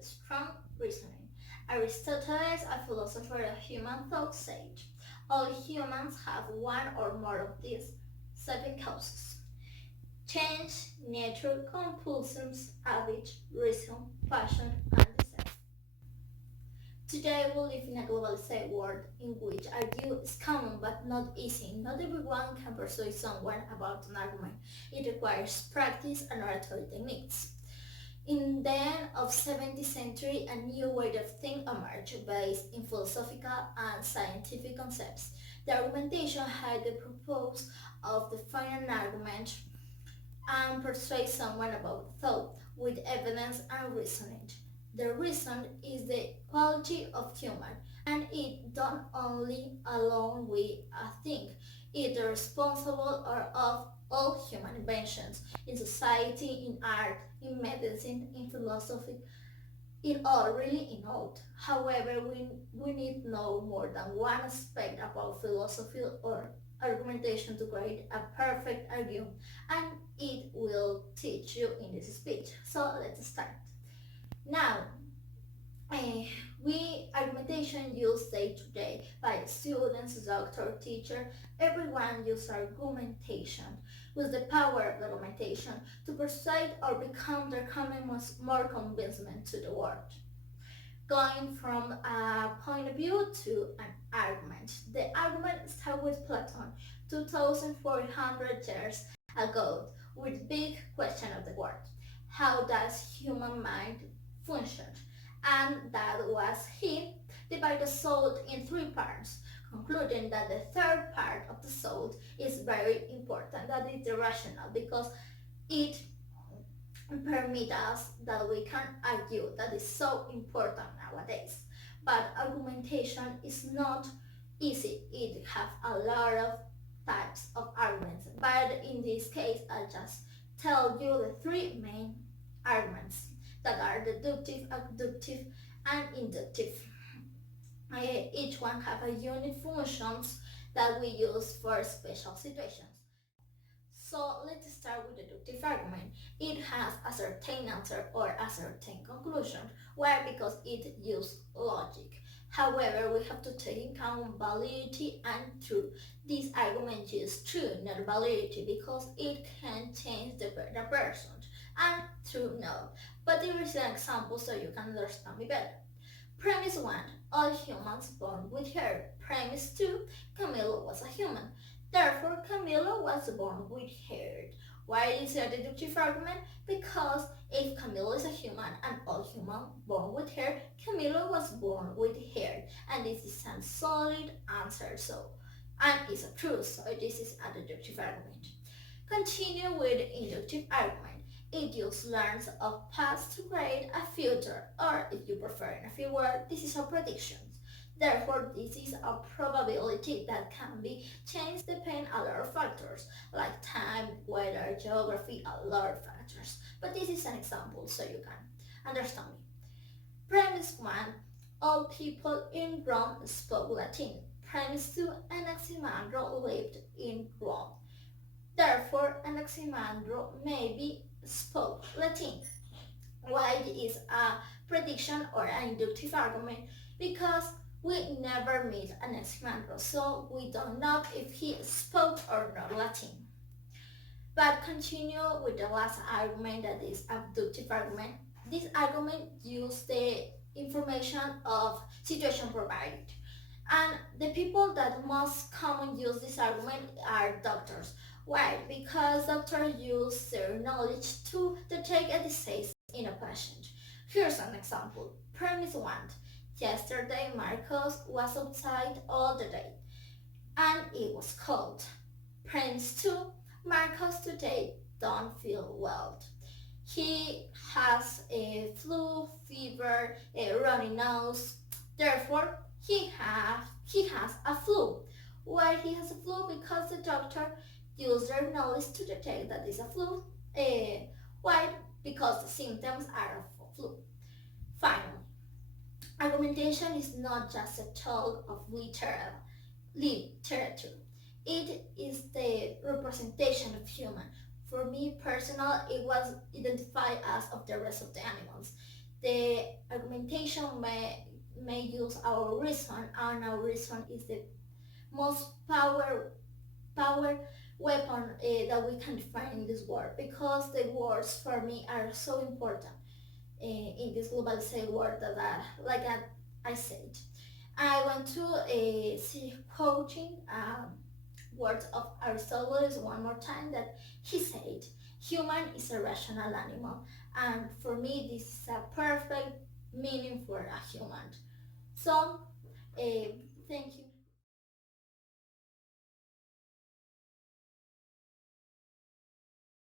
with strong reasoning. Aristotle, a philosopher of human thought, said, all humans have one or more of these seven causes: change, nature, compulsions, habit, reason, passion, and desire. Today we live in a globalized world in which argue is common but not easy. Not everyone can persuade someone about an argument. It requires practice and oratory techniques. In the end of 17th century, a new way of thinking emerged based in philosophical and scientific concepts. The argumentation had the purpose of defining an argument and persuade someone about thought with evidence and reasoning. The reason is the quality of human, and it don't only alone we think. It is responsible of all human inventions in society, in art, in medicine, in philosophy, in all, really in all. However, we need know more than one aspect about philosophy or argumentation to create a perfect argument, and it will teach you in this speech. So let's start. Now, uh, we argumentation used day to day by students, doctor, teacher, everyone uses argumentation with the power of argumentation to persuade or become their common more convincement to the world. Going from a point of view to an argument. The argument started with Plato 2,400 years ago with big question of the world. How does human mind function? And that was he divided the soul in three parts, concluding that the third part of the soul is very important, that is the rational, because it permit us that we can argue. That is so important nowadays. But argumentation is not easy. It have a lot of types of arguments. But in this case, I'll just tell you the three main arguments that are deductive, abductive, and inductive. Each one have a unique functions that we use for special situations. So let's start with the deductive argument. It has a certain answer or a certain conclusion. Why? Because it uses logic. However, we have to take into account validity and truth. This argument is true, not validity, because it can change the person. And true, no. But here is an example so you can understand me better. Premise 1. All humans born with hair. Premise 2. Camilo was a human. Therefore, Camilo was born with hair. Why is it a deductive argument? Because if Camilo is a human and all humans born with hair, Camilo was born with hair. And this is a solid answer, so, and it's a truth, so this is a deductive argument. Continue with inductive argument. It uses learns of past to create a future, or if you prefer in a few words, this is a prediction. Therefore, this is a probability that can be changed depending on a lot of factors, like time, weather, geography, a lot of factors. But this is an example so you can understand me. Premise 1. All people in Rome spoke Latin. Premise 2. Anaximandro lived in Rome. Therefore, Anaximandro maybe spoke Latin. Why it is a prediction or an inductive argument? Because we never meet Anaximandro, so we don't know if he spoke or not Latin. But continue with the last argument, that is abductive argument. This argument uses the information of situation provided. And the people that most common use this argument are doctors. Why? Because doctors use their knowledge to detect a disease in a patient. Here's an example. Premise 1. Yesterday Marcos was outside all the day and it was cold. Premise 2. Marcos today don't feel well. He has a flu, fever, a runny nose. Therefore, he has a flu. Why he has a flu? Because the doctor used their knowledge to detect that it's a flu. Why? Because the symptoms are of flu. Finally, argumentation is not just a talk of literature. It is the representation of human. For me personal, it was identified as of the rest of the animals. The argumentation may use our reason, and our reason is the most power weapon that we can find in this world, because the words for me are so important in this globalized world that like I said. I want to see quoting words of Aristotle one more time, that he said, human is a rational animal. And for me, this is a perfect meaning for a human. So, thank you.